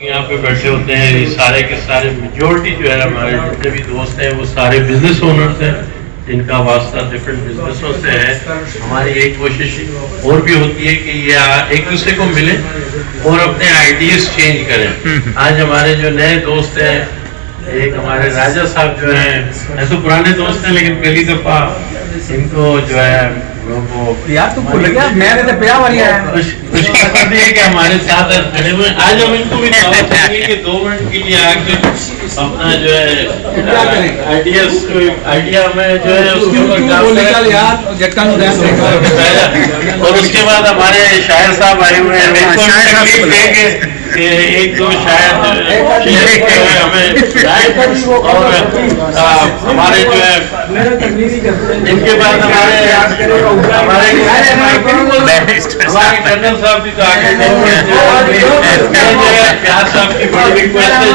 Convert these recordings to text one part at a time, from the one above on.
یہاں پہ بیٹھے ہوتے ہیں یہ سارے کے سارے میجورٹی جو ہے ہمارے جتنے بھی دوست ہیں وہ سارے بزنس اونرز ہیں جن کا واسطہ ڈفرینٹ بزنسوں سے ہے. ہماری ایک کوشش اور بھی ہوتی ہے کہ یہ ایک دوسرے کو ملیں اور اپنے آئیڈیاز چینج کریں. آج ہمارے جو نئے دوست ہیں ایک ہمارے راجہ صاحب جو ہیں ایسے پرانے دوست ہیں لیکن پہلی دفعہ ان کو جو ہے خوش کرتی ہے کہ ہمارے ساتھ کھڑے ہوئے. آج ہم ان کو بھی دعوت دیں گے کہ 2 منٹ کے لیے آ کے اپنا جو ہے آئیڈیا میں جو ہے اس کے اوپر کام کریں. اور اس کے بعد ہمارے شاعر صاحب آئے ہوئے ہیں دیں گے کہ 1-2 شاعر اور ہمارے جو ہے ان کے بعد ہمارے کرنل صاحب بھی تو آگے پیاز صاحب کی بڑی ریکویسٹ ہے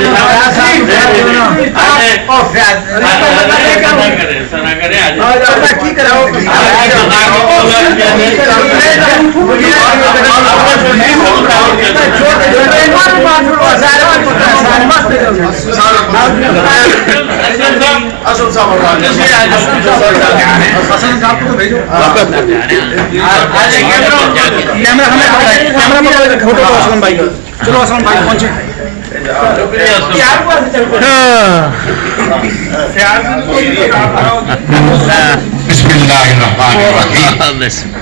بسم اللہ الرحمن الرحیم.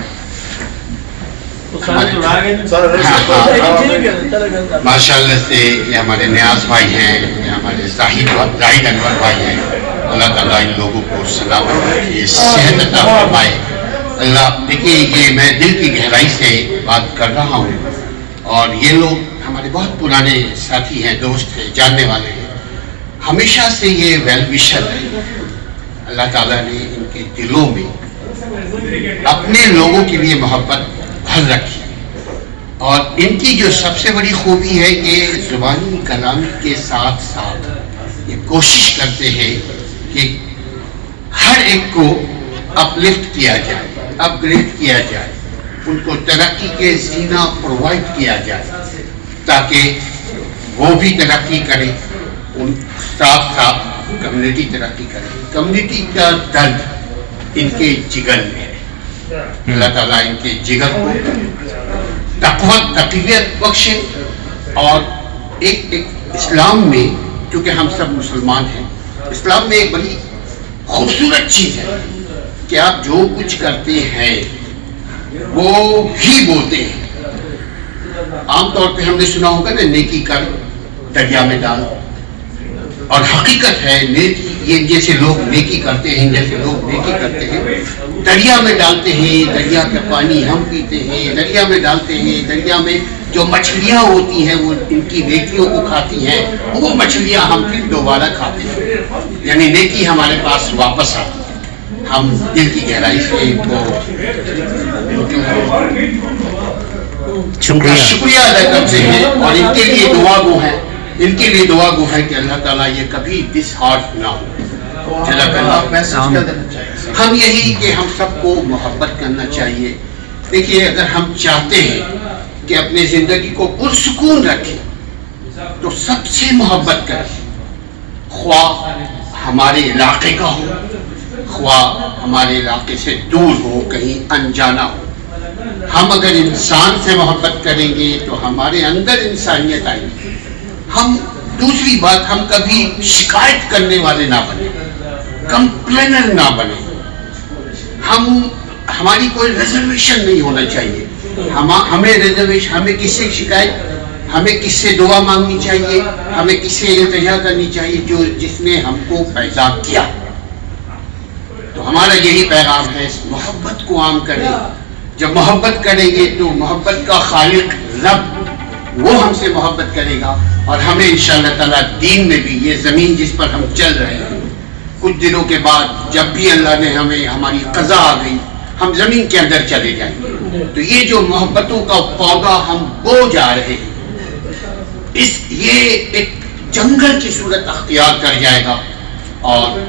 ماشاء اللہ سے یہ ہمارے نیاز بھائی ہیں, یہ ہمارے زاہد انور بھائی ہیں. اللہ تعالیٰ ان لوگوں کو سلامت رکھے, صحت عطا فرمائے. اللہ دیکھیے یہ میں دل کی گہرائی سے بات کر رہا ہوں اور یہ لوگ ہمارے بہت پرانے ساتھی ہیں, دوست ہیں, جاننے والے ہیں. ہمیشہ سے یہ ویل وشر ہے. اللہ تعالیٰ نے ان کے دلوں میں اپنے لوگوں کے لیے محبت بھر رکھی اور ان کی جو سب سے بڑی خوبی ہے کہ زبانی کلامی کے ساتھ ساتھ یہ کوشش کرتے ہیں کہ ہر ایک کو اپلفٹ کیا جائے, اپ گریڈ کیا جائے, ان کو ترقی کے زینہ پرووائڈ کیا جائے تاکہ وہ بھی ترقی کرے, ان ساتھ ساتھ کمیونٹی ترقی کرے. کمیونٹی کا درد ان کے جگر میں ہے. اللہ تعالیٰ ان کے جگر کو تقویت بخشے اور ایک اسلام میں, کیونکہ ہم سب مسلمان ہیں, اسلام میں ایک بڑی خوبصورت چیز ہے کہ آپ جو کچھ کرتے ہیں وہ ہی بولتے ہیں. عام طور پہ ہم نے سنا ہوگا نا, نیکی کر دریا میں ڈال, اور حقیقت ہے نیکی یہ جیسے لوگ نیکی کرتے ہیں, جیسے لوگ نیکی کرتے ہیں دریا میں ڈالتے ہیں, دریا کا پانی ہم پیتے ہیں, دریا میں ڈالتے ہیں, دریا میں جو مچھلیاں ہوتی ہیں وہ ان کی نیکیوں کو کھاتی ہیں, وہ مچھلیاں ہم پھر دوبارہ کھاتے ہیں. یعنی نیکی ہمارے پاس واپس آتی ہے. ہم دل کی گہرائی سے ان کو شکریہ ادا کرتے ہیں اور ان کے لیے دعا گو ہیں, ان کے لیے دعا گو ہے کہ اللہ تعالیٰ یہ کبھی ڈس ہارٹ نہ ہو. ہم یہی کہ ہم سب کو محبت کرنا چاہیے. دیکھیے اگر ہم چاہتے ہیں کہ اپنے زندگی کو پرسکون رکھیں تو سب سے محبت کریں, خواہ ہمارے علاقے کا ہو, خواہ ہمارے علاقے سے دور ہو, کہیں انجانا ہو. ہم اگر انسان سے محبت کریں گے تو ہمارے اندر انسانیت آئے گی. ہم دوسری بات, ہم کبھی شکایت کرنے والے نہ بنیں, کمپلینر نہ بنیں. ہماری کوئی ریزرویشن نہیں ہونا چاہیے. ہمیں ریزرویشن, ہمیں کس سے شکایت, ہمیں کس سے دعا مانگنی چاہیے, ہمیں کس سے التجا کرنی چاہیے, جس نے ہم کو پیدا کیا. تو ہمارا یہی پیغام ہے, محبت کو عام کریں. جب محبت کریں گے تو محبت کا خالق رب وہ ہم سے محبت کرے گا اور ہمیں انشاءاللہ تعالیٰ دین میں بھی, یہ زمین جس پر ہم چل رہے ہیں, کچھ دنوں کے بعد جب بھی اللہ نے ہمیں, ہماری قضا آ گئی, ہم زمین کے اندر چلے جائیں گے. تو یہ جو محبتوں کا پودا ہم بو جا رہے ہیں, یہ ایک جنگل کی صورت اختیار کر جائے گا اور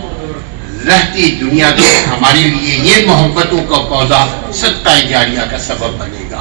رہتی دنیا کے ہمارے لیے یہ محبتوں کا پودا صدقہ جاریہ کا سبب بنے گا.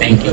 Thank you.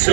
So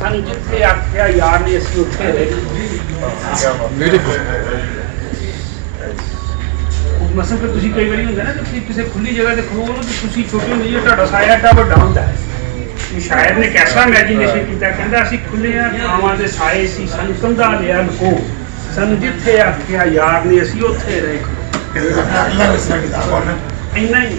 ਸਾਨੂੰ ਜਿੱਥੇ ਆਖਿਆ ਯਾਰ ਨੇ ਅਸੀਂ ਉੱਥੇ ਰਹੇ। ਮਸਲ ਫਿਰ ਤੁਸੀਂ ਕਈ ਵਾਰੀ ਹੁੰਦਾ ਨਾ ਕਿ ਤੁਸੀਂ ਕਿਸੇ ਖੁੱਲੀ ਜਗ੍ਹਾ ਤੇ ਖਲੋ ਲਓ ਤੇ ਤੁਸੀਂ ਛੋਟੇ ਹੁੰਦੇ ਜੇ ਤੁਹਾਡਾ ਸਾਇਆ ਏਡਾ ਵੱਡਾ ਹੁੰਦਾ ਹੈ। ਸ਼ਾਇਰ ਨੇ ਕੈਸਾ ਇਮੈਜੀਨੇਸ਼ਨ ਕੀਤਾ, ਕਹਿੰਦਾ ਅਸੀਂ ਖੁੱਲੀਆਂ ਥਾਵਾਂ ਦੇ ਸਾਏ ਸੀ, ਸਾਨੂੰ ਕੰਧਾ ਲਿਆ ਲਕੋ, ਸਾਨੂੰ ਜਿੱਥੇ ਆਖਿਆ ਯਾਰ ਨੇ ਅਸੀਂ ਉੱਥੇ ਰਹੇ। ਇੰਨਾ ਹੀ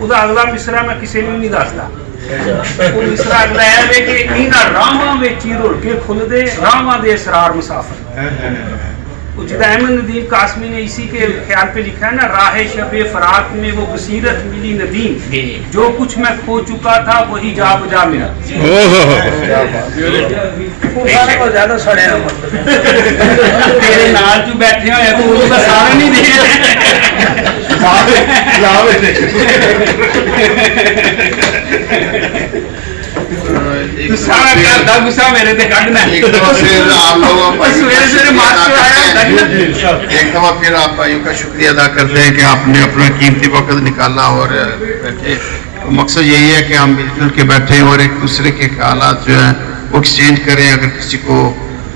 ਉਹਦਾ ਅਗਲਾ ਮਿਸਰਾ ਮੈਂ ਕਿਸੇ ਨੂੰ ਨਹੀਂ ਦੱਸਦਾ, ਉਹ ਮਿਸਰਾ ਅਗਲਾ ਹੈ ਵੇ ਕਿ ਇਹਨਾਂ ਰਾਹਾਂ ਵਿੱਚ ਹੀ ਰੁਲ ਕੇ ਖੁੱਲਦੇ ਰਾਹਾਂ ਦੇ اسرار مسافر جدا احمد ندیم قاسمی نے اسی کے خیال پہ لکھا ہے نا راہ شب فراق میں وہ بصیرت ملی ندیم جو کچھ میں کھو چکا تھا وہی جا بجا ملا زیادہ سڑے تیرے نال جو بیٹھے ہوئے تو وہ سارا نہیں دے ایک دفعہ پھر آپ بھائیوں کا شکریہ ادا کرتے ہیں کہ آپ نے اپنا قیمتی وقت نکالا اور بیٹھے. مقصد یہی ہے کہ ہم مل جل کے بیٹھیں اور ایک دوسرے کے خیالات جو ہیں وہ ایکسچینج کریں. اگر کسی کو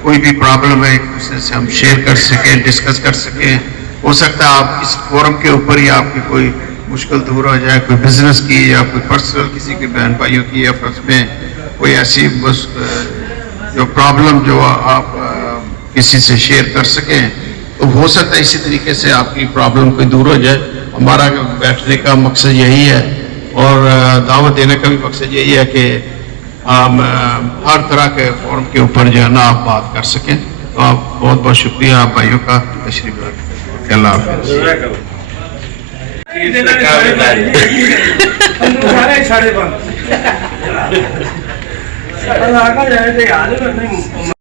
کوئی بھی پرابلم ہے ایک دوسرے سے ہم شیئر کر سکیں, ڈسکس کر سکیں. ہو سکتا ہے آپ اس فورم کے اوپر ہی آپ کی کوئی مشکل دور ہو جائے, کوئی بزنس کی یا کوئی پرسنل کسی کے بہن بھائیوں کی یا پرس میں کوئی ایسی جو پرابلم جو آپ کسی سے شیئر کر سکیں تو ہو سکتا ہے اسی طریقے سے آپ کی پرابلم کوئی دور ہو جائے. ہمارا بیٹھنے کا مقصد یہی ہے اور دعوت دینے کا بھی مقصد یہی ہے کہ ہم ہر طرح کے فورم کے اوپر جو ہے نا آپ بات کر سکیں. تو آپ بہت بہت شکریہ آپ بھائیوں کا تشریف رکھیں. اللہ حافظ.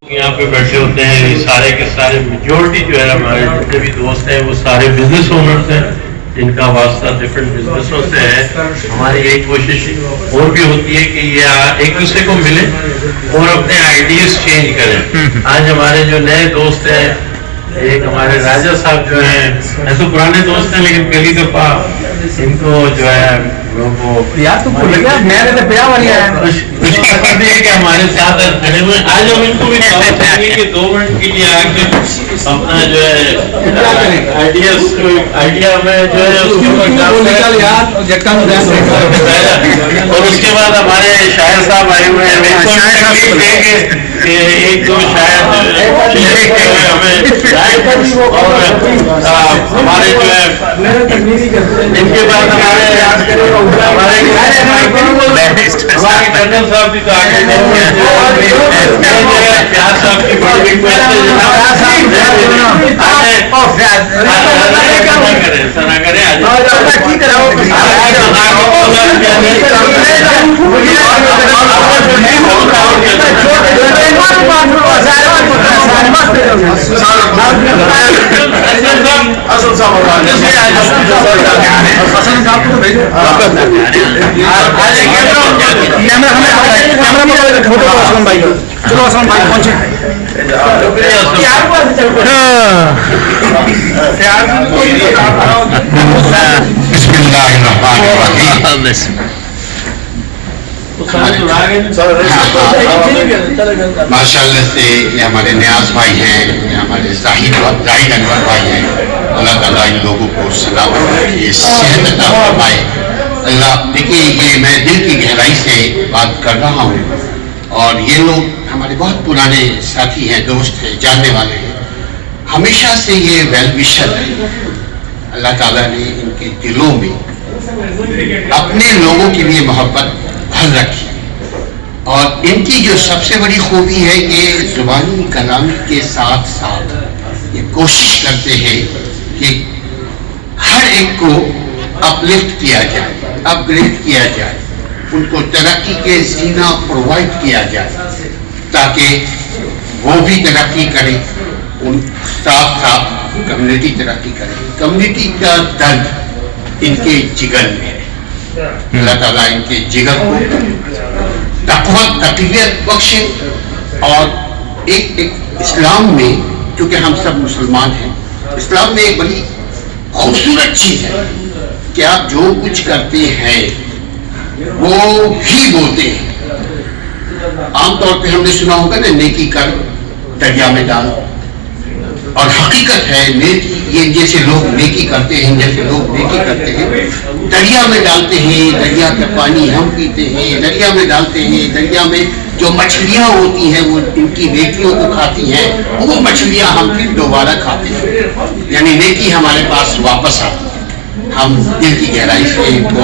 یہاں پہ بیٹھے ہوتے ہیں یہ سارے کے سارے میجورٹی جو ہے ہمارے جتنے بھی دوست ہیں وہ سارے بزنس اونرز ہیں جن کا واسطہ ڈفرینٹ بزنسوں سے ہے. ہماری ایک کوشش اور بھی ہوتی ہے کہ یہ ایک دوسرے کو ملیں اور اپنے آئیڈیاز چینج کریں. آج ہمارے جو نئے دوست ہیں ایک ہمارے راجہ صاحب جو ہیں ایسے پرانے دوست ہیں لیکن پہلی دفعہ ان کو جو ہے کہ ہمارے ساتھ کھڑے ہوئے. آج ہم ان کو بھی چاہیں گے کہ 2 منٹ کے لیے آ کے اپنا جو ہے آئیڈیا میں جو ہے اور اس کے بعد ہمارے شاعر صاحب آئے ہوئے ہیں کہ 1-2 شاعر ہمیں اور ہمارے جو ہے ان کے بعد ہمارے کرنل صاحب بھی تو آگے پیار صاحب کی بڑی بسم اللہ الرحمن الرحیم. ماشاء اللہ سے یہ ہمارے نیاز بھائی ہیں, یہ ہمارے زاہد انور بھائی ہیں. اللہ تعالیٰ ان لوگوں کو سلامت رکھے, صحت عطا فرمائے. اللہ دیکھیے یہ میں دل کی گہرائی سے بات کر رہا ہوں اور یہ لوگ ہمارے بہت پرانے ساتھی ہیں, دوست ہیں, جاننے والے ہیں. ہمیشہ سے یہ ویل وشر ہے. اللہ تعالیٰ نے ان کے دلوں میں اپنے لوگوں کے لیے محبت بھر رکھی اور ان کی جو سب سے بڑی خوبی ہے کہ زبانی کلامی کے ساتھ ساتھ یہ کوشش کرتے ہیں کہ ہر ایک کو اپلفٹ کیا جائے, اپ گریڈ کیا جائے, ان کو ترقی کے زینہ پرووائڈ کیا جائے تاکہ وہ بھی ترقی کریں, ان ساتھ ساتھ کمیونٹی ترقی کرے. کمیونٹی کا درد ان کے جگر میں ہے. اللہ تعالیٰ ان کے جگر کو تقویٰ تقویت بخشے اور ایک اسلام میں, کیونکہ ہم سب مسلمان ہیں, اسلام میں ایک بڑی خوبصورت چیز ہے کہ آپ جو کچھ کرتے ہیں وہ ہی بولتے ہیں. عام طور پہ ہم نے سنا ہوگا نا نیکی کر دریا میں ڈال, اور حقیقت ہے نیکی یہ جیسے لوگ نیکی کرتے ہیں, جیسے لوگ نیکی کرتے ہیں دریا میں ڈالتے ہیں, دریا کا پانی ہم پیتے ہیں, دریا میں ڈالتے ہیں, دریا میں جو مچھلیاں ہوتی ہیں وہ ان کی نیکیوں کو کھاتی ہیں, وہ مچھلیاں ہم پھر دوبارہ کھاتے ہیں. یعنی نیکی ہمارے پاس واپس آتی ہے. ہم دل کی گہرائی سے ان کو